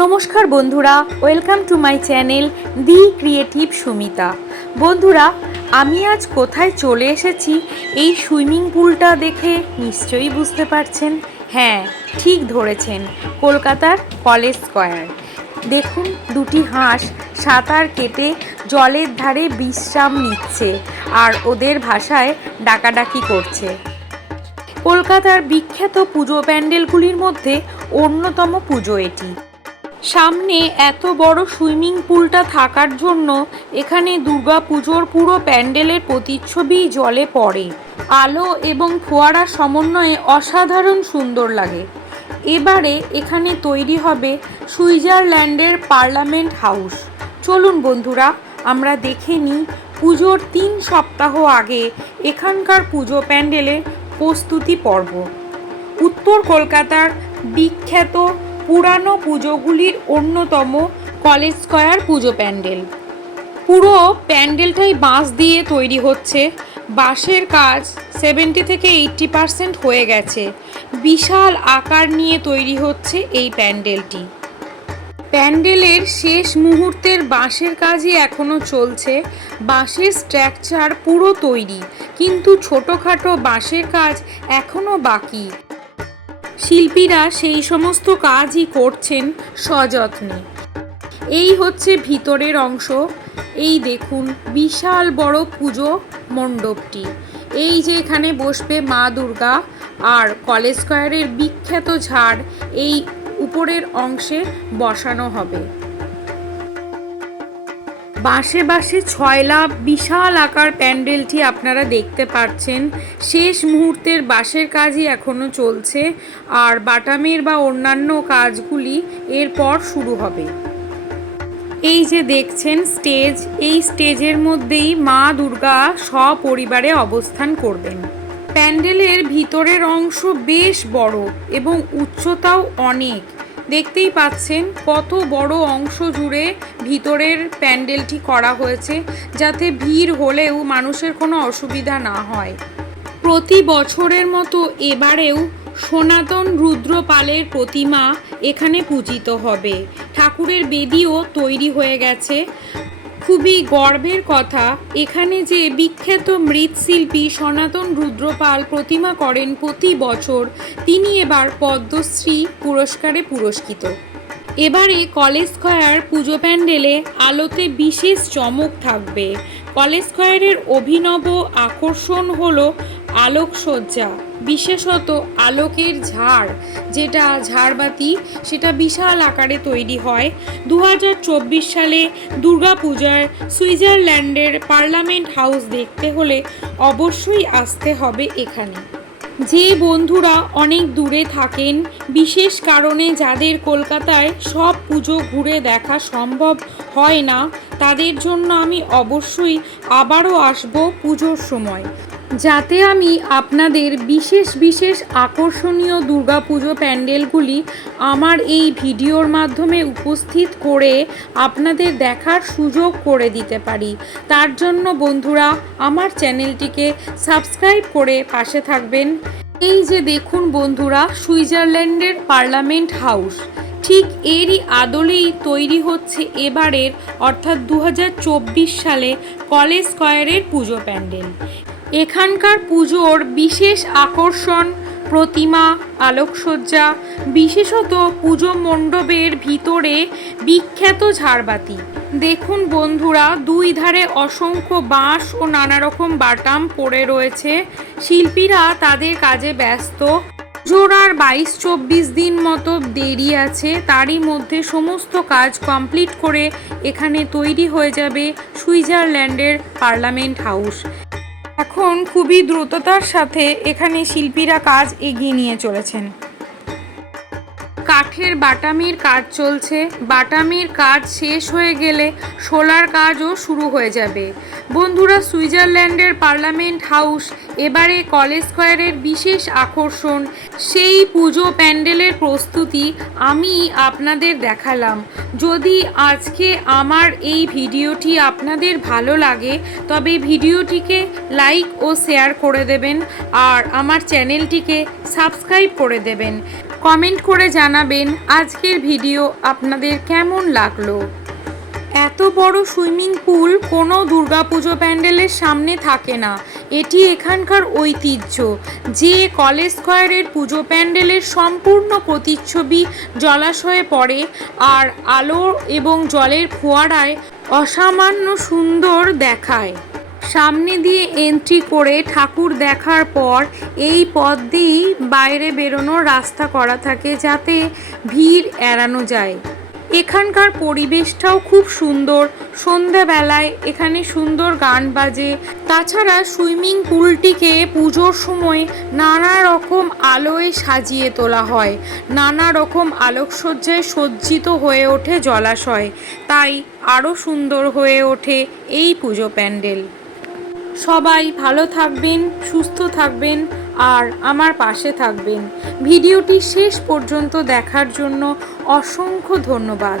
নমস্কার বন্ধুরা, welcome to my channel the creative Sumita. বন্ধুরা, আমি আজ কোথায় চলে এসেছি এই সুইমিং পুলটা দেখে নিশ্চয়ই বুঝতে পারছেন। হ্যাঁ ঠিক ধরেছেন, কলকাতার কলেজ স্কয়ার। দেখুন, দুটি হাঁস সাঁতার কেটে জলের ধারে বিশ্রাম নিচ্ছে আর ওদের ভাষায় ডাকাডাকি করছে। কলকাতার বিখ্যাত পুজো প্যান্ডেলগুলির মধ্যে অন্যতম পুজো এটি। সামনে এত বড় সুইমিং পুলটা থাকার জন্য এখানে দুর্গা পুজোর পুরো প্যান্ডেলের প্রতিচ্ছবি জলে পড়ে। আলো এবং ফোয়ারার সমন্বয়ে অসাধারণ সুন্দর লাগে। এবারে এখানে তৈরি হবে সুইজারল্যান্ডের পার্লামেন্ট হাউস। চলুন বন্ধুরা, আমরা দেখে নিই পুজোর তিন সপ্তাহ আগে এখানকার পুজো প্যান্ডেলের প্রস্তুতি পর্ব। উত্তর কলকাতার বিখ্যাত পুরানো পুজোগুলির অন্যতম কলেজ স্কয়ার পুজো প্যান্ডেল। পুরো প্যান্ডেলটাই বাঁশ দিয়ে তৈরি হচ্ছে। বাঁশের কাজ সেভেন্টি থেকে এইট্টি পারসেন্ট হয়ে গেছে। বিশাল আকার নিয়ে তৈরি হচ্ছে এই প্যান্ডেলটি। প্যান্ডেলের শেষ মুহূর্তের বাঁশের কাজই এখনও চলছে। বাঁশের স্ট্রাকচার পুরো তৈরি। কিন্তু ছোটোখাটো বাঁশের কাজ এখনও বাকি। শিল্পীরা সেই সমস্ত কাজই করছেন সযত্নে। এই হচ্ছে ভিতরের অংশ। এই দেখুন, বিশাল বড় পুজো মণ্ডপটি। এই যে এখানে বসবে মা দুর্গা আর কলেজ স্কোয়ারের বিখ্যাত ঝাড়, এই উপরের অংশে বসানো হবে। বাঁশে বাঁশে ছয়লা বিশাল আকার প্যান্ডেলটি আপনারা দেখতে পাচ্ছেন। শেষ মুহূর্তের বাসের কাজই এখনও চলছে আর বাটামের বা অন্যান্য কাজগুলি এরপর শুরু হবে। এই যে দেখছেন স্টেজ, এই স্টেজের মধ্যেই মা দুর্গা সপরিবারে অবস্থান করবেন। প্যান্ডেলের ভিতরের অংশ বেশ বড় এবং উচ্চতাও অনেক। দেখতেই পাচ্ছেন কত বড় অংশ জুড়ে ভিতরের প্যান্ডেলটি করা হয়েছে যাতে ভিড় হলেও মানুষের কোনো অসুবিধা না হয়। প্রতি বছরের মতো এবারেও সনাতন রুদ্রপালের প্রতিমা এখানে পূজিত হবে। ঠাকুরের বেদিও তৈরি হয়ে গেছে। খুবই গর্বের কথা, এখানে যে বিখ্যাত মৃৎশিল্পী সনাতন রুদ্রপাল প্রতিমা করেন প্রতি বছর, তিনি এবার পদ্মশ্রী পুরস্কারে পুরস্কৃত। এবারে কলেজ স্কয়ার পুজো প্যান্ডেলে আলোতে বিশেষ চমক থাকবে। কলেজ স্কয়ারের অভিনব আকর্ষণ হলো আলোকসজ্জা, বিশেষত আলোকের ঝাড়, যেটা ঝাড়বাতি, সেটা বিশাল আকারে তৈরি হয়। দু হাজার চব্বিশ সালে দুর্গাপূজার সুইজারল্যান্ডের পার্লামেন্ট হাউস দেখতে হলে অবশ্যই আসতে হবে এখানে। যে বন্ধুরা অনেক দূরে থাকেন, বিশেষ কারণে যাদের কলকাতায় সব পুজো ঘুরে দেখা সম্ভব হয় না, তাদের জন্য আমি অবশ্যই আবারও আসব পুজোর সময়। যাতে আমি আপনাদের বিশেষ বিশেষ আকর্ষণীয় দুর্গাপুজো প্যান্ডেলগুলি আমার এই ভিডিওর মাধ্যমে উপস্থিত করে আপনাদের দেখার সুযোগ করে দিতে পারি। তার জন্য বন্ধুরা, আমার চ্যানেলটিকে সাবস্ক্রাইব করে পাশে থাকবেন। এই যে দেখুন বন্ধুরা, সুইজারল্যান্ডের পার্লামেন্ট হাউস। ঠিক এরই আদলেই তৈরি হচ্ছে এবারের, অর্থাৎ দু হাজার চব্বিশ সালে কলেজ স্কয়ারের পুজো প্যান্ডেল। এখানকার পুজোর বিশেষ আকর্ষণ, প্রতিমা, আলোকসজ্জা, বিশেষত পুজো মণ্ডপের ভিতরে বিখ্যাত ঝাড়বাতি। দেখুন বন্ধুরা, দুই ধারে অসংখ্য বাঁশ ও নানা রকম বাটাম পড়ে রয়েছে। শিল্পীরা তাদের কাজে ব্যস্ত। জোড়ার বাইশ চব্বিশ দিন মতো দেরি আছে, তারই মধ্যে সমস্ত কাজ কমপ্লিট করে এখানে তৈরি হয়ে যাবে সুইজারল্যান্ডের পার্লামেন্ট হাউস। এখন খুবই দ্রুততার সাথে এখানে শিল্পীরা কাজ এগিয়ে নিয়ে চলেছেন। কাঠের বাটামির কাজ চলছে। বাটামির কাজ শেষ হয়ে গেলে সোলার কাজও শুরু হয়ে যাবে। বন্ধুরা সুইজারল্যান্ডের পার্লামেন্ট হাউস, এবারে কলেজ স্কয়ারের বিশেষ আকর্ষণ। সেই পুজো প্যান্ডেলের প্রস্তুতি আমি আপনাদের দেখালাম। যদি আজকে আমার এই ভিডিওটি আপনাদের ভালো লাগে, তবে ভিডিওটিকে লাইক ও শেয়ার করে দেবেন আর আমার চ্যানেলটিকে সাবস্ক্রাইব করে দেবেন। কমেন্ট করে জানাবেন আজকের ভিডিও আপনাদের কেমন লাগল। এত বড় সুইমিং পুল কোনো দুর্গাপুজো প্যান্ডেলের সামনে থাকে না। এটি এখানকার ঐতিহ্য। যে কলেজ স্কোয়ারের পুজো প্যান্ডেলের সম্পূর্ণ প্রতিচ্ছবি জলাশয়ে পড়ে আর আলো এবং জলের ফোয়ারায় অসামান্য সুন্দর দেখায়। সামনে দিয়ে এন্ট্রি করে ঠাকুর দেখার পর এই পথ দিয়েই বাইরে বেরোনোর রাস্তা করা থাকে যাতে ভিড় এড়ানো যায়। এখানকার পরিবেশটাও খুব সুন্দর। সন্ধ্যাবেলায় এখানে সুন্দর গান বাজে। তাছাড়া সুইমিং পুলটিকে পুজোর সময় নানা রকম আলোয় সাজিয়ে তোলা হয়। নানা রকম আলোকসজ্জায় সজ্জিত হয়ে ওঠে জলাশয়। তাই আরও সুন্দর হয়ে ওঠে এই পুজো প্যান্ডেল। সবাই ভালো থাকবেন, সুস্থ থাকবেন। আর আমার পাশে থাকবেন। ভিডিওটি শেষ পর্যন্ত দেখার জন্য অসংখ্য ধন্যবাদ।